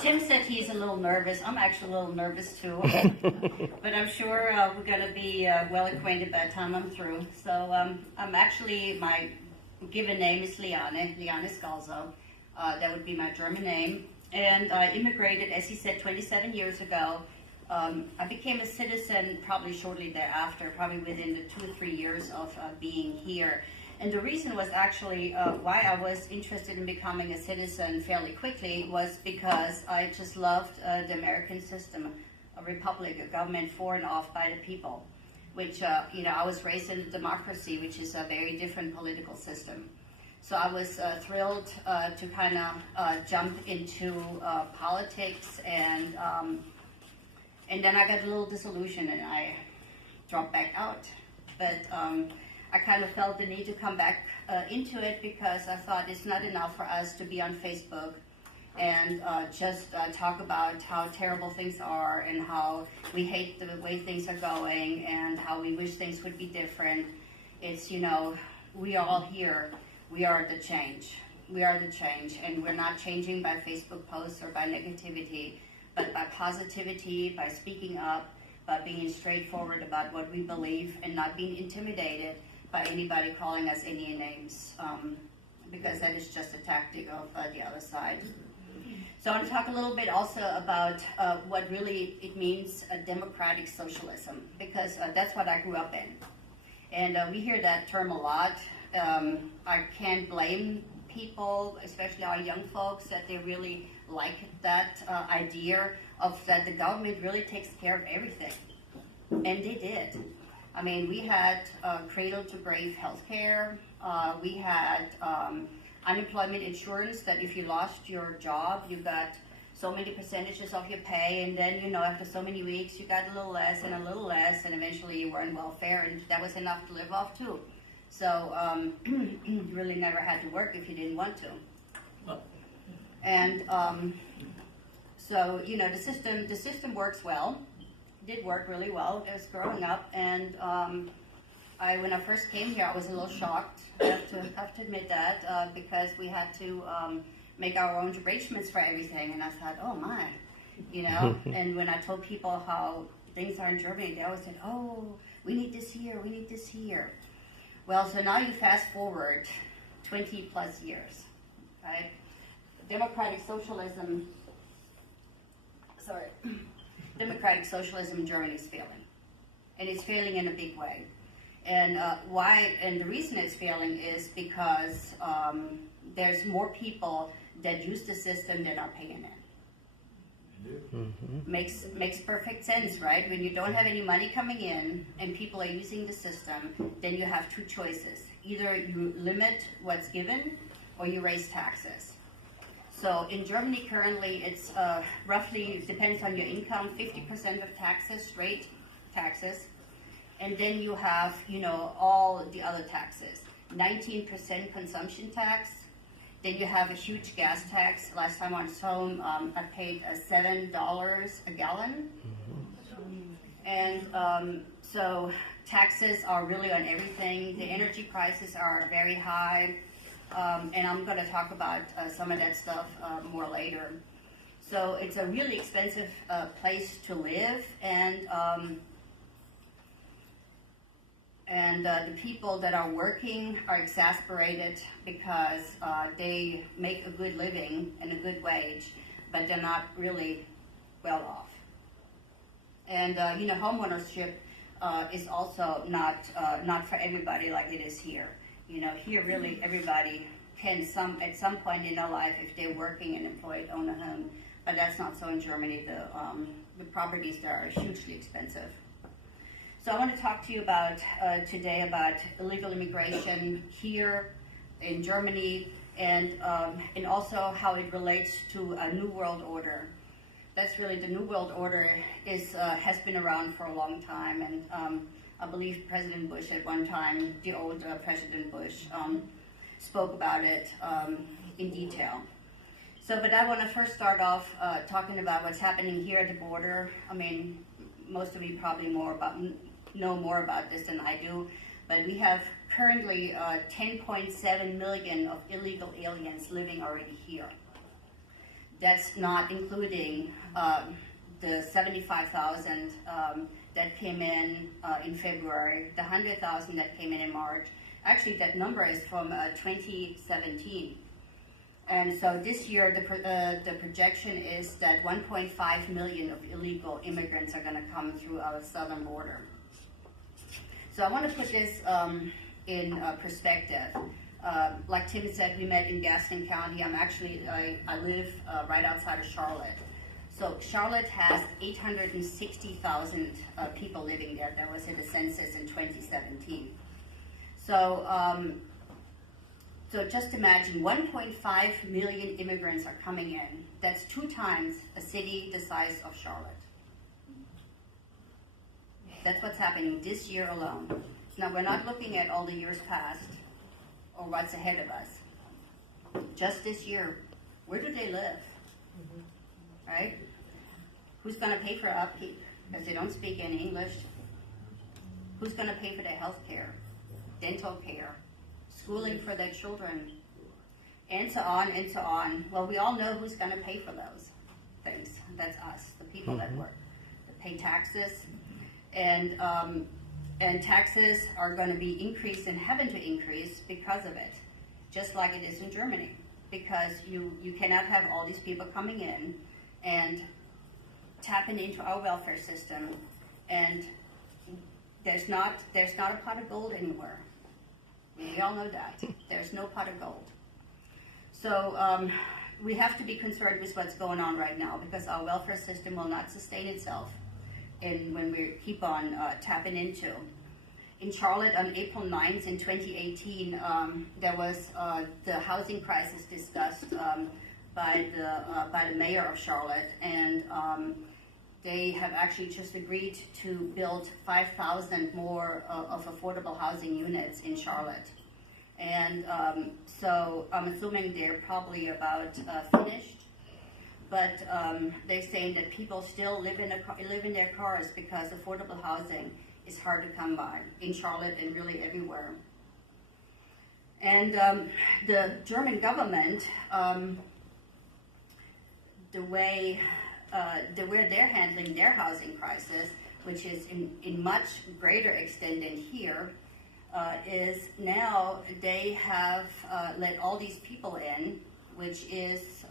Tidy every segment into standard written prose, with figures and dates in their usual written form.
Tim said he's a little nervous. I'm actually a little nervous too. But I'm sure we're going to be well acquainted by the time I'm through. So I'm actually, my given name is Liane Scalzo. That would be my German name. And I immigrated, as he said, 27 years ago. I became a citizen probably shortly thereafter, probably within the 2 or 3 years of being here. And the reason was actually why I was interested in becoming a citizen fairly quickly was because I just loved the American system, a republic, a government for and of by the people, which, I was raised in a democracy, which is a very different political system. So I was thrilled to kind of jump into politics, and then I got a little disillusioned and I dropped back out. But I kind of felt the need to come back into it because I thought it's not enough for us to be on Facebook and just talk about how terrible things are and how we hate the way things are going and how we wish things would be different. It's, we are all here. We are the change. We are the change, and we're not changing by Facebook posts or by negativity, but by positivity, by speaking up, by being straightforward about what we believe and not being intimidated by anybody calling us any names, because that is just a tactic of the other side. So I want to talk a little bit also about what really it means, democratic socialism, because that's what I grew up in. And we hear that term a lot. I can't blame people, especially our young folks, that they really like that idea of that the government really takes care of everything. And they did. I mean, we had cradle-to-grave health care. We had unemployment insurance that if you lost your job, you got so many percentages of your pay, and then, after so many weeks, you got a little less, and eventually you were on welfare, and that was enough to live off, too. So you really never had to work if you didn't want to. And so, the system works well. Did work really well. I was growing up, and when I first came here, I was a little shocked. I have to admit that because we had to make our own arrangements for everything, and I thought, oh my, And when I told people how things are in Germany, they always said, oh, we need this here, we need this here. Well, so now you fast forward 20 plus years, right? Democratic socialism in Germany is failing. And it's failing in a big way. And and the reason it's failing is because there's more people that use the system than are paying in. Mm-hmm. Makes perfect sense, right? When you don't have any money coming in and people are using the system, then you have two choices. Either you limit what's given or you raise taxes. So in Germany currently, it's roughly, depends on your income, 50% of taxes, straight taxes. And then you have, all the other taxes. 19% consumption tax. Then you have a huge gas tax. Last time I was home, I paid $7 a gallon. And so taxes are really on everything. The energy prices are very high. And I'm going to talk about some of that stuff more later. So it's a really expensive place to live, and the people that are working are exasperated because they make a good living and a good wage, but they're not really well off. And homeownership is also not for everybody like it is here. Here really everybody can at some point in their life, if they're working and employed, own a home. But that's not so in Germany. The properties there are hugely expensive. So I want to talk to you about today about illegal immigration here in Germany, and also how it relates to a New World Order. That's really the New World Order has been around for a long time, and I believe President Bush at one time, the old President Bush, spoke about it in detail. But I want to first start off talking about what's happening here at the border. I mean, most of you probably know more about this than I do, but we have currently 10.7 million of illegal aliens living already here. That's not including the 75,000 that came in February, the 100,000 that came in March. Actually, that number is from 2017. And so this year, the projection is that 1.5 million of illegal immigrants are going to come through our southern border. So I want to put this in perspective. Like Tim said, we met in Gaston County. I live right outside of Charlotte. So Charlotte has 860,000 people living there. That was in the census in 2017. So just imagine 1.5 million immigrants are coming in. That's 2 times a city the size of Charlotte. That's what's happening this year alone. Now, we're not looking at all the years past or what's ahead of us. Just this year, where do they live? Right? Who's going to pay for upkeep? Because they don't speak any English. Who's going to pay for their health care, dental care, schooling for their children, and so on and so on? Well, we all know who's going to pay for those things. That's us, the people that work, that pay taxes. And taxes are going to be increased and having to increase because of it, just like it is in Germany. Because you cannot have all these people coming in and tapping into our welfare system, and there's not a pot of gold anywhere. We all know that. There's no pot of gold. So we have to be concerned with what's going on right now, because our welfare system will not sustain itself when we keep on tapping into. In Charlotte on April 9th in 2018, there was the housing crisis discussed by the mayor of Charlotte, and they have actually just agreed to build 5,000 more of affordable housing units in Charlotte. And so I'm assuming they're probably about finished. But they're saying that people still live in their cars because affordable housing is hard to come by in Charlotte and really everywhere. And the German government, the way they're handling their housing crisis, which is in much greater extent than here, is now they have let all these people in, which is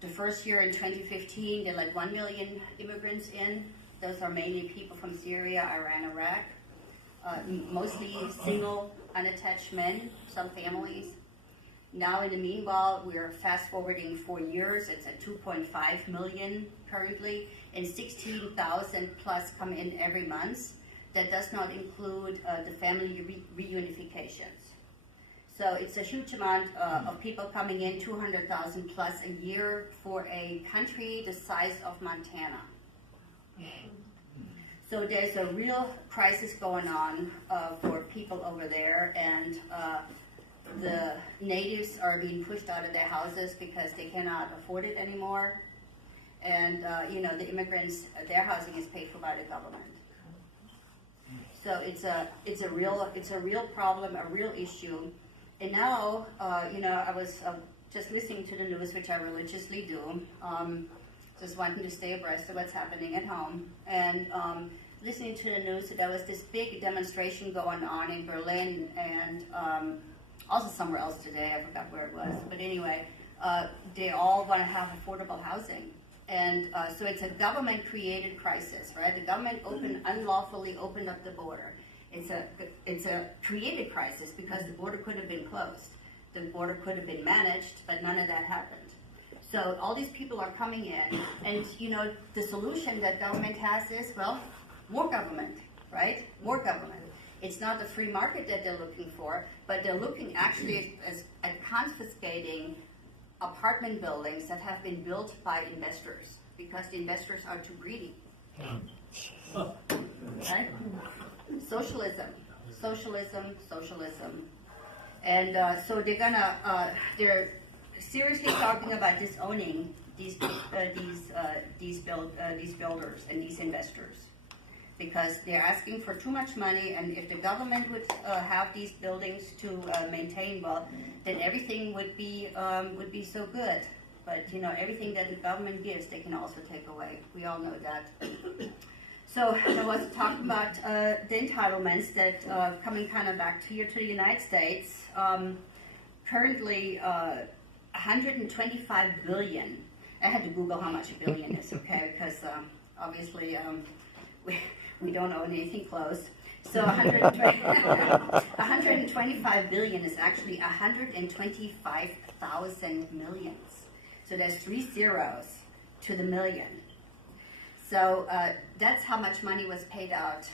the first year in 2015, they let 1 million immigrants in. Those are mainly people from Syria, Iran, Iraq, mostly single, unattached men, some families. Now, in the meanwhile, we're fast forwarding 4 years. It's at 2.5 million currently, and 16,000 plus come in every month. That does not include the family reunifications. So it's a huge amount of people coming in, 200,000 plus a year for a country the size of Montana. So there's a real crisis going on for people over there, and the natives are being pushed out of their houses because they cannot afford it anymore. And the immigrants, their housing is paid for by the government. So it's a real problem, a real issue. And now, I was just listening to the news, which I religiously do, just wanting to stay abreast of what's happening at home. And listening to the news, there was this big demonstration going on in Berlin and also somewhere else today. I forgot where it was. But anyway, they all want to have affordable housing. And so it's a government-created crisis, right? The government unlawfully opened up the border. It's a created crisis because the border could have been closed. The border could have been managed, but none of that happened. So all these people are coming in, and the solution that government has is, well, more government, right? More government. It's not the free market that they're looking for, but they're looking actually at confiscating apartment buildings that have been built by investors because the investors are too greedy. Right? Socialism. And so they're seriously talking about disowning these builders and these investors because they're asking for too much money, and if the government would have these buildings to maintain, well, then everything would be so good. But, everything that the government gives, they can also take away. We all know that. So I was talking about the entitlements that coming kind of back here to the United States. Currently, 125 billion. I had to Google how much a billion is, okay? Because obviously we don't own anything close. So 125 billion is actually 125,000 millions. So there's 3 zeros to the million. So that's how much money was paid out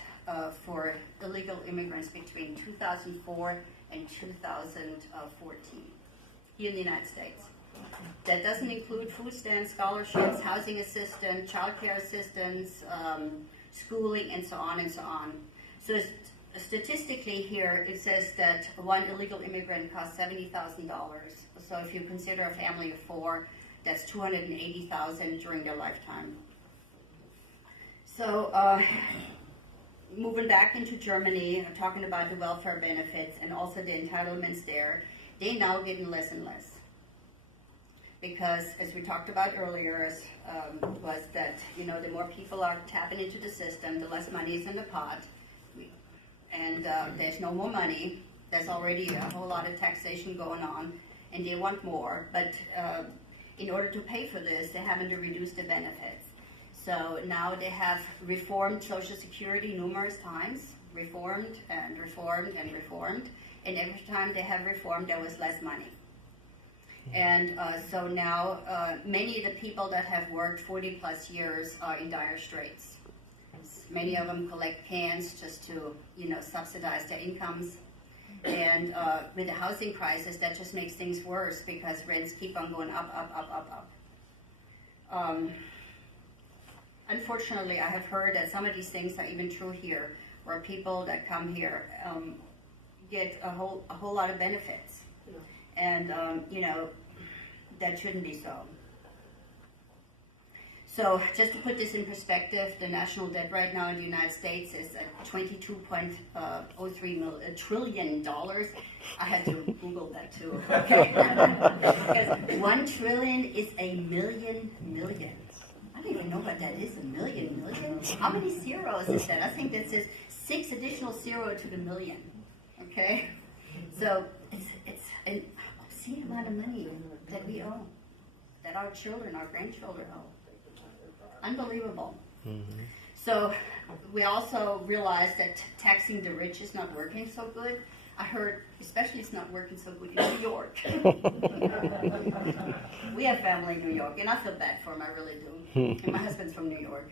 for illegal immigrants between 2004 and 2014 here in the United States. That doesn't include food stamps, scholarships, housing assistance, child care assistance, schooling, and so on and so on. So statistically here, it says that one illegal immigrant costs $70,000. So if you consider a family of 4, that's $280,000 during their lifetime. So moving back into Germany, talking about the welfare benefits and also the entitlements there, they're now getting less and less. Because, as we talked about earlier, was that, the more people are tapping into the system, the less money is in the pot. And there's no more money. There's already a whole lot of taxation going on, and they want more. But in order to pay for this, they're having to reduce the benefits. So now they have reformed Social Security numerous times, reformed and reformed and reformed. And every time they have reformed, there was less money. And so now many of the people that have worked 40 plus years are in dire straits. Many of them collect cans just to, subsidize their incomes. And with the housing crisis, that just makes things worse because rents keep on going up, up, up, up, up. Unfortunately, I have heard that some of these things are even true here, where people that come here get a whole lot of benefits. And, that shouldn't be so. So just to put this in perspective, the national debt right now in the United States is at $22.03 trillion. I had to Google that too, okay? Because 1 trillion is a million millions. I don't even know what that is, a million millions? How many zeros is that? I think that says 6 additional zero to the million, okay? So it's an obscene amount of money that we owe, that our children, our grandchildren owe. Unbelievable. Mm-hmm. So we also realized that taxing the rich is not working so good. I heard, especially it's not working so good in New York. We have family in New York, and I feel bad for them, I really do. And my husband's from New York.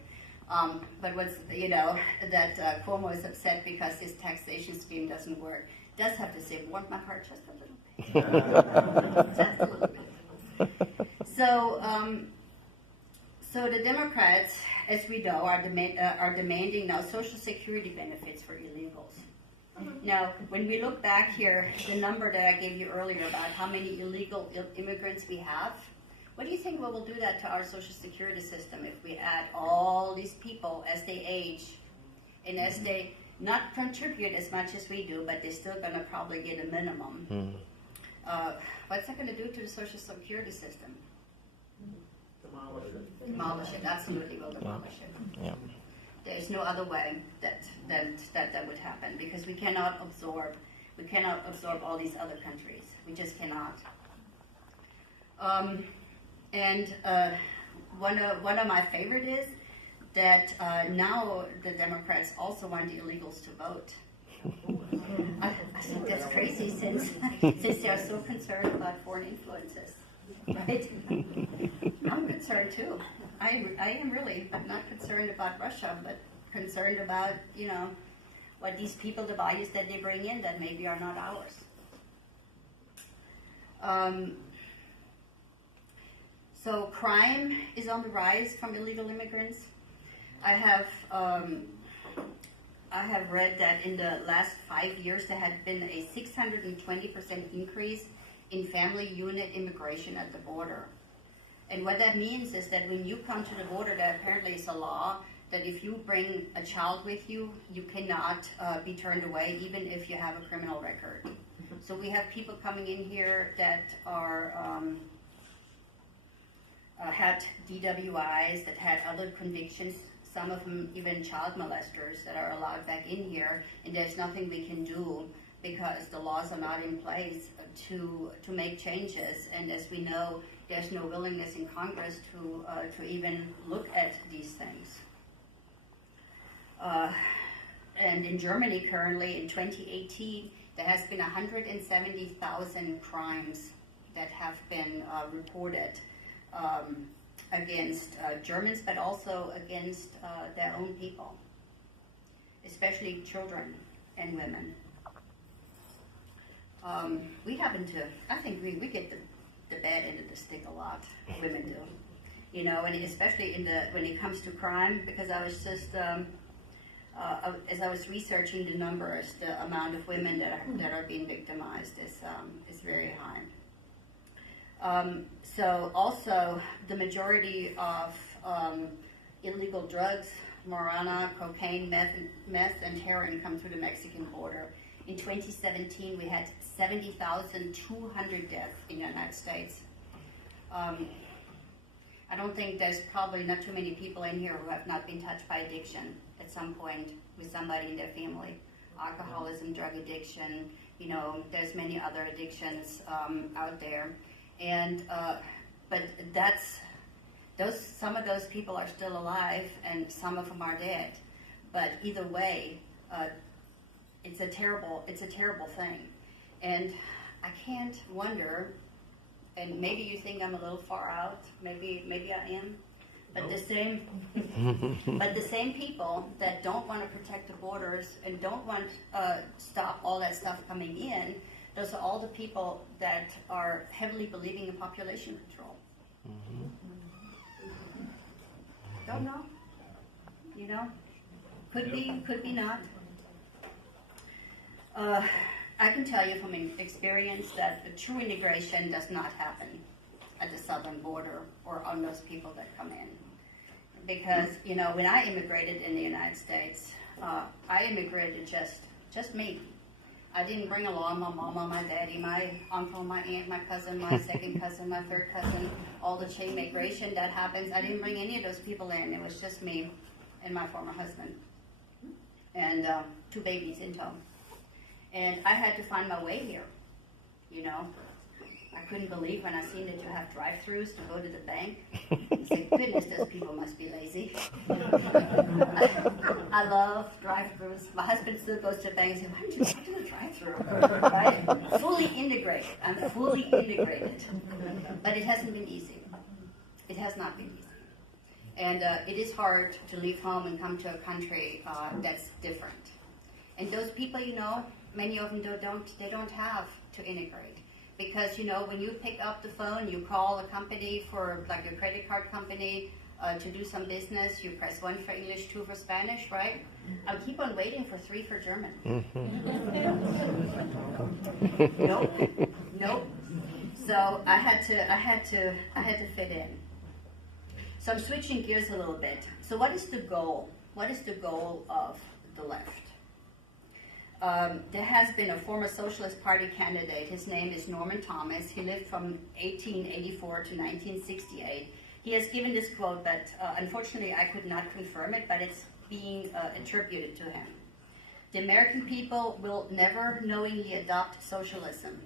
But what's, that Cuomo is upset because his taxation scheme doesn't work. Does have to say, warmed my heart just a little bit. Just a little bit. So the Democrats, as we know, are demanding now Social Security benefits for illegals. Now, when we look back here, the number that I gave you earlier about how many illegal immigrants we have, what do you think will do that to our Social Security system if we add all these people as they age and as they not contribute as much as we do, but they're still going to probably get a minimum? What's that going to do to the Social Security system? Demolish it. Absolutely will demolish it. Yeah. There's no other way that would happen because we cannot absorb all these other countries. We just cannot. And one of my favorite is that now the Democrats also want the illegals to vote. I think that's crazy since they are so concerned about foreign influences, right? I'm concerned too. I am really not concerned about Russia, but concerned about, what these people, the values that they bring in that maybe are not ours. So crime is on the rise from illegal immigrants. I have read that in the last 5 years there had been a 620% increase in family unit immigration at the border. And what that means is that when you come to the border, there apparently is a law that if you bring a child with you, you cannot be turned away even if you have a criminal record. So we have people coming in here that are had DWIs, that had other convictions, some of them even child molesters that are allowed back in here, and there's nothing we can do because the laws are not in place to make changes. And as we know, there's no willingness in Congress to even look at these things. And in Germany currently, in 2018, there has been 170,000 crimes that have been reported against Germans, but also against their own people, especially children and women. We happen to, I think we get the bad end of the stick a lot, women do. You know, and especially when it comes to crime, because I was just, as I was researching the numbers, the amount of women that are being victimized is very high. So also the majority of illegal drugs, marijuana, cocaine, meth, and heroin come through the Mexican border. In 2017, we had 70,200 deaths in the United States. I don't think there's probably not too many people in here who have not been touched by addiction at some point with somebody in their family. Alcoholism, drug addiction, you know, there's many other addictions out there. And but some of those people are still alive and some of them are dead. But either way, it's a terrible thing. And I can't wonder, and maybe you think I'm a little far out, maybe I am, but the same people that don't want to protect the borders and don't want to stop all that stuff coming in, those are all the people that are heavily believing in population control. Don't know, you know, could be not. I can tell you from experience that the true integration does not happen at the southern border or on those people that come in. Because, you know, when I immigrated in the United States, I immigrated just me. I didn't bring along my mama, my daddy, my uncle, my aunt, my cousin, my second cousin, my third cousin, all the chain migration that happens. I didn't bring any of those people in. It was just me and my former husband and 2 babies in tow. And I had to find my way here, you know. I couldn't believe when I seen that you have drive-thrus to go to the bank. I said, goodness, those people must be lazy. I love drive-thrus. My husband still goes to the bank and says, why don't you go to the drive-thru? Right? Fully integrated. I'm fully integrated. But it hasn't been easy. It has not been easy. And it is hard to leave home and come to a country that's different. And those people, you know, many of them they don't have to integrate. Because, you know, when you pick up the phone, you call a company for, like a credit card company, to do some business, you press 1 for English, 2 for Spanish, right? I'll keep on waiting for 3 for German. Nope. So I had to fit in. So I'm switching gears a little bit. So what is the goal? What is the goal of the left? There has been a former Socialist Party candidate. His name is Norman Thomas. He lived from 1884 to 1968. He has given this quote, but unfortunately I could not confirm it, but it's being attributed to him. The American people will never knowingly adopt socialism,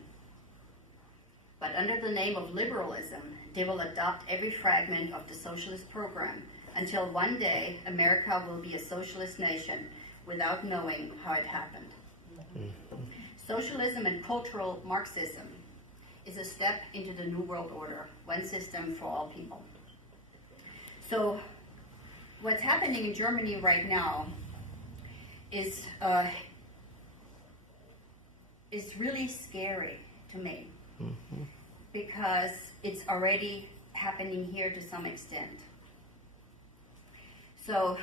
but under the name of liberalism, they will adopt every fragment of the socialist program until one day America will be a socialist nation without knowing how it happened. Socialism and cultural Marxism is a step into the New World Order, one system for all people. So what's happening in Germany right now is really scary to me, because it's already happening here to some extent. So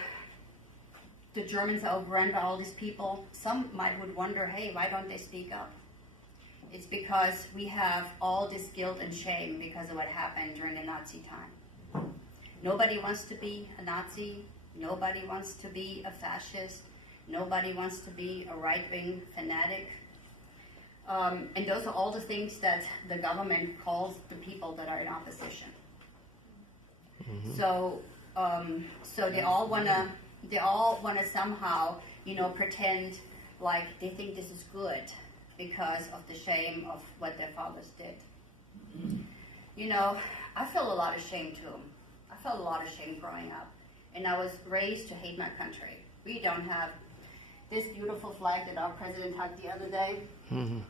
the Germans are overrun by all these people. Some would wonder, hey, why don't they speak up? It's because we have all this guilt and shame because of what happened during the Nazi time. Nobody wants to be a Nazi. Nobody wants to be a fascist. Nobody wants to be a right-wing fanatic. And those are all the things that the government calls the people that are in opposition. So so they all wanna somehow, you know, pretend like they think this is good because of the shame of what their fathers did. You know, I felt a lot of shame too. I felt a lot of shame growing up, and I was raised to hate my country. We don't have this beautiful flag that our president had the other day.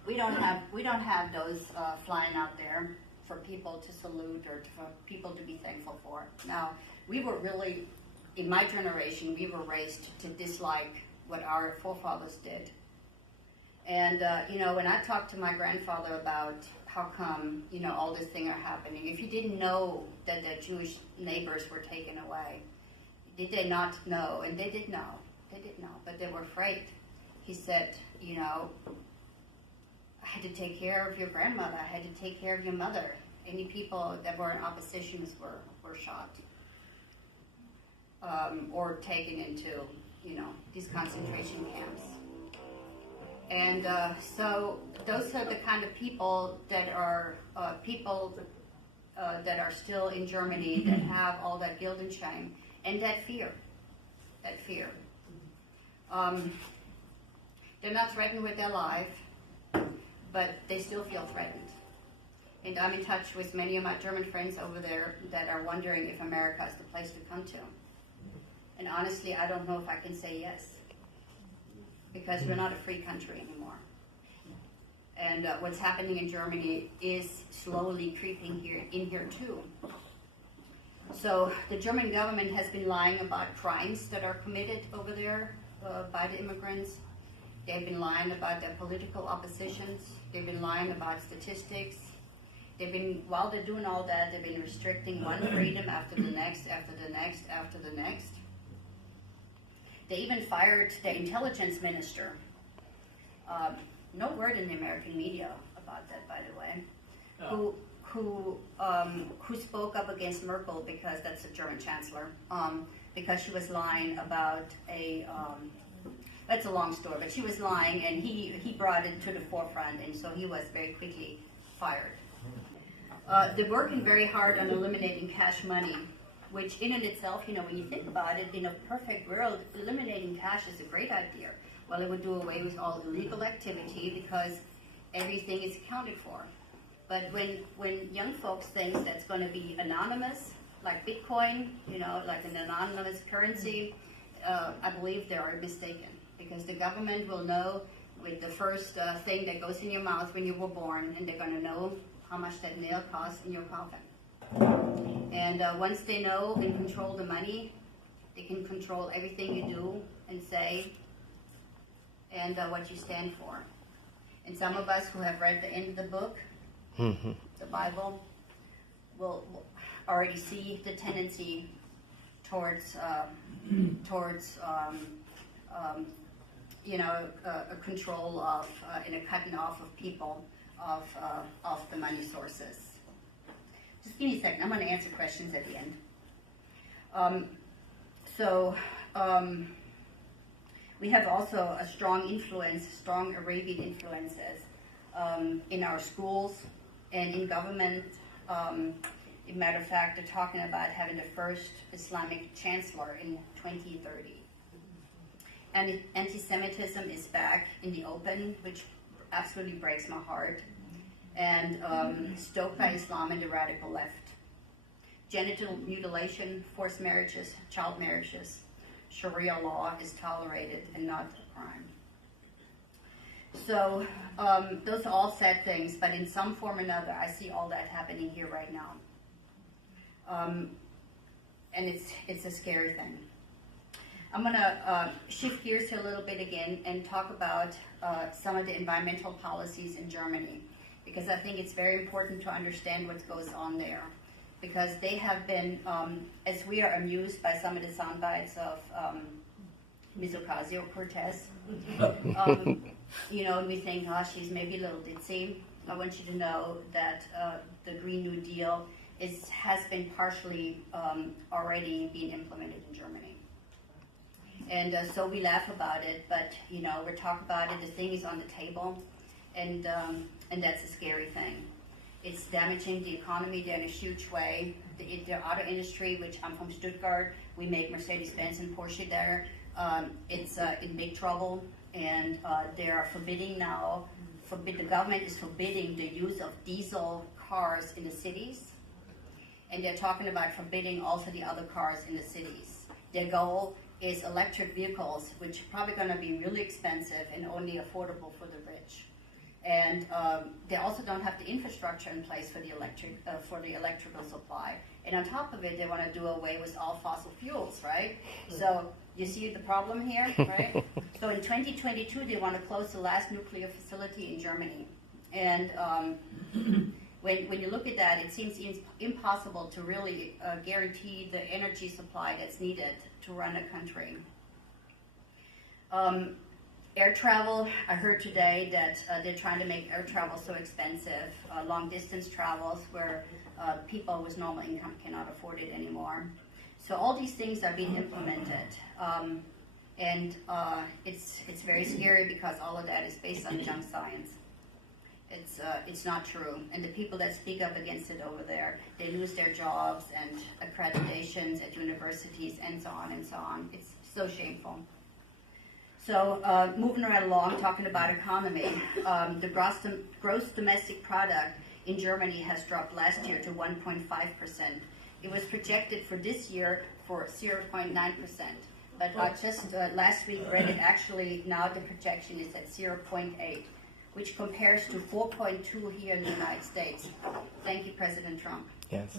We don't have those flying out there for people to salute or for people to be thankful for. Now, we were really, in my generation, we were raised to dislike what our forefathers did. And you know, when I talked to my grandfather about how come, you know, all these things are happening, if he didn't know that the Jewish neighbors were taken away, did they not know? And they did know. They did know, but they were afraid. He said, you know, I had to take care of your grandmother. I had to take care of your mother. Any people that were in oppositions were shot or taken into, you know, these concentration camps. And so those are the kind of people that are still in Germany that have all that guilt and shame and that fear. They're not threatened with their life, but they still feel threatened. And I'm in touch with many of my German friends over there that are wondering if America is the place to come to. And honestly, I don't know if I can say yes, because we're not a free country anymore. And what's happening in Germany is slowly creeping in here too. So the German government has been lying about crimes that are committed over there by the immigrants. They've been lying about their political oppositions. They've been lying about statistics. While they're doing all that, they've been restricting one freedom after the next, after the next, after the next. They even fired the intelligence minister. No word in the American media about that, by the way. Oh. Who spoke up against Merkel, because that's the German chancellor, because she was lying about that's a long story, but she was lying, and he brought it to the forefront, and so he was very quickly fired. They're working very hard on eliminating cash money, which in and itself, you know, when you think about it, in a perfect world, eliminating cash is a great idea. Well, it would do away with all illegal activity because everything is accounted for. But when young folks think that's going to be anonymous, like Bitcoin, you know, like an anonymous currency, I believe they are mistaken, because the government will know with the first thing that goes in your mouth when you were born, and they're going to know how much that nail costs in your coffin. And once they know and control the money, they can control everything you do and say and what you stand for. And some of us who have read the end of the book, the Bible, will already see the tendency towards you know, a control of and a cutting off of people of the money sources. Just give me a second. I'm going to answer questions at the end. We have also a strong Arabian influences in our schools and in government. As a matter of fact, they're talking about having the first Islamic chancellor in 2030. And anti-Semitism is back in the open, which absolutely breaks my heart. And stoked by Islam and the radical left. Genital mutilation, forced marriages, child marriages, Sharia law is tolerated and not a crime. So those are all sad things, but in some form or another, I see all that happening here right now. And it's a scary thing. I'm going to shift gears here a little bit again and talk about some of the environmental policies in Germany, because I think it's very important to understand what goes on there. Because they have been, as we are amused by some of the sound bites of Ms. Ocasio-Cortez, you know, and we think, oh, she's maybe a little ditzy. I want you to know that the Green New Deal has been partially already being implemented in Germany. And so we laugh about it, but, you know, we talk about it, the thing is on the table, and that's a scary thing. It's damaging the economy there in a huge way. The auto industry, which I'm from Stuttgart, we make Mercedes-Benz and Porsche there. It's in big trouble, and they are forbidding now. The government is forbidding the use of diesel cars in the cities, and they're talking about forbidding also the other cars in the cities. Their goal is electric vehicles, which are probably going to be really expensive and only affordable for the rich. And they also don't have the infrastructure in place for the electrical supply. And on top of it, they want to do away with all fossil fuels, right? So you see the problem here, right? So in 2022, they want to close the last nuclear facility in Germany. And when you look at that, it seems impossible to really guarantee the energy supply that's needed to run a country. Air travel, I heard today that they're trying to make air travel so expensive, long distance travels where people with normal income cannot afford it anymore. So all these things are being implemented. And it's very scary because all of that is based on junk science. It's not true. And the people that speak up against it over there, they lose their jobs and accreditations at universities and so on and so on. It's so shameful. So moving right along, talking about economy, the gross domestic product in Germany has dropped last year to 1.5%. It was projected for this year for 0.9%. But I just last week read it, actually now the projection is at 0.8, which compares to 4.2 here in the United States. Thank you, President Trump. Yes.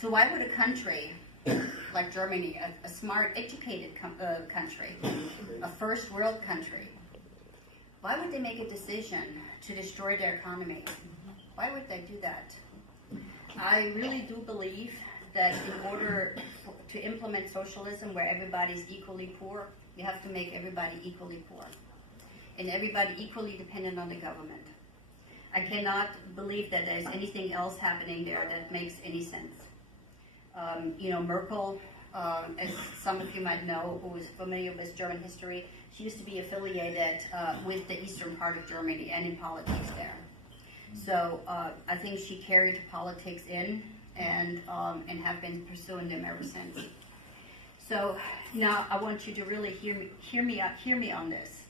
So why would a country like Germany, a smart, educated country, a first world country, why would they make a decision to destroy their economy? Why would they do that? I really do believe that in order to implement socialism where everybody's equally poor, you have to make everybody equally poor and everybody equally dependent on the government. I cannot believe that there's anything else happening there that makes any sense. Merkel, as some of you might know, who is familiar with German history, she used to be affiliated with the eastern part of Germany and in politics there. So I think she carried politics in and have been pursuing them ever since. So now I want you to really hear me on this,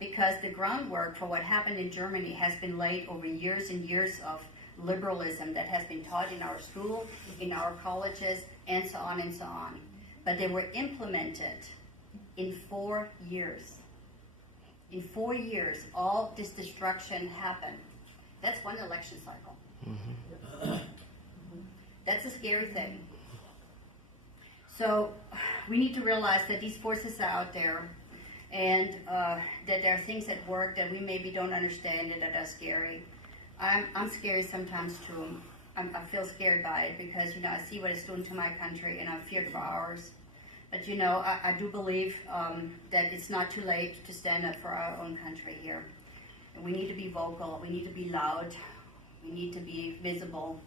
because the groundwork for what happened in Germany has been laid over years and years of liberalism that has been taught in our school, in our colleges, and so on and so on. But they were implemented in 4 years. In 4 years, all this destruction happened. That's one election cycle. Mm-hmm. That's a scary thing. So we need to realize that these forces are out there, and that there are things at work that we maybe don't understand and that are scary. I'm scary sometimes too. I feel scared by it because, I see what it's doing to my country and I'm feared for ours. But, I do believe that it's not too late to stand up for our own country here. And we need to be vocal. We need to be loud. We need to be visible.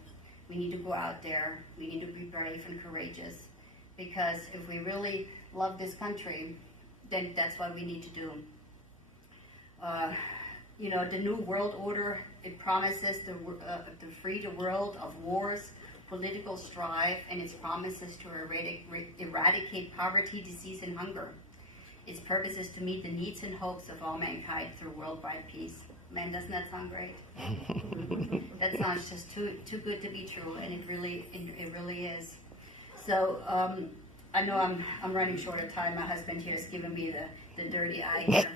We need to go out there. We need to be brave and courageous. Because if we really love this country, then that's what we need to do. The new world order, it promises to free the world of wars, political strife, and its promises to eradicate poverty, disease, and hunger. Its purpose is to meet the needs and hopes of all mankind through worldwide peace. Man, doesn't that sound great? That sounds just too good to be true, and it really is. So I know I'm running short of time. My husband here is giving me the dirty eye here.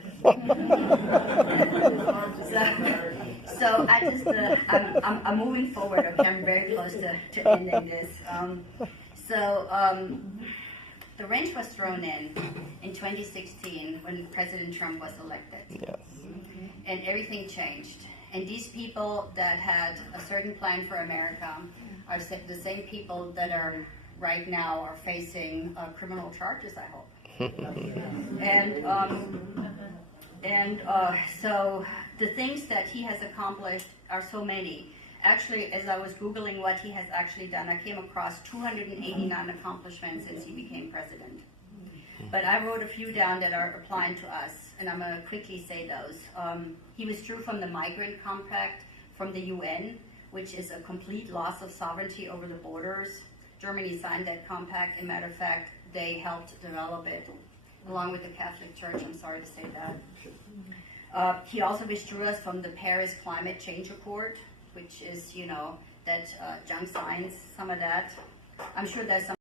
So I just I'm moving forward. Okay, I'm very close to ending this. The wrench was thrown in 2016 when President Trump was elected. Yes. And everything changed. And these people that had a certain plan for America are the same people that are right now are facing criminal charges, I hope. So the things that he has accomplished are so many. Actually, as I was Googling what he has actually done, I came across 289 accomplishments since he became president. But I wrote a few down that are applying to us, and I'm going to quickly say those. He withdrew from the Migrant Compact from the UN, which is a complete loss of sovereignty over the borders. Germany signed that compact. As a matter of fact, they helped develop it, along with the Catholic Church. I'm sorry to say that. He also withdrew us from the Paris Climate Change Accord, which is, that junk science, some of that. I'm sure there's some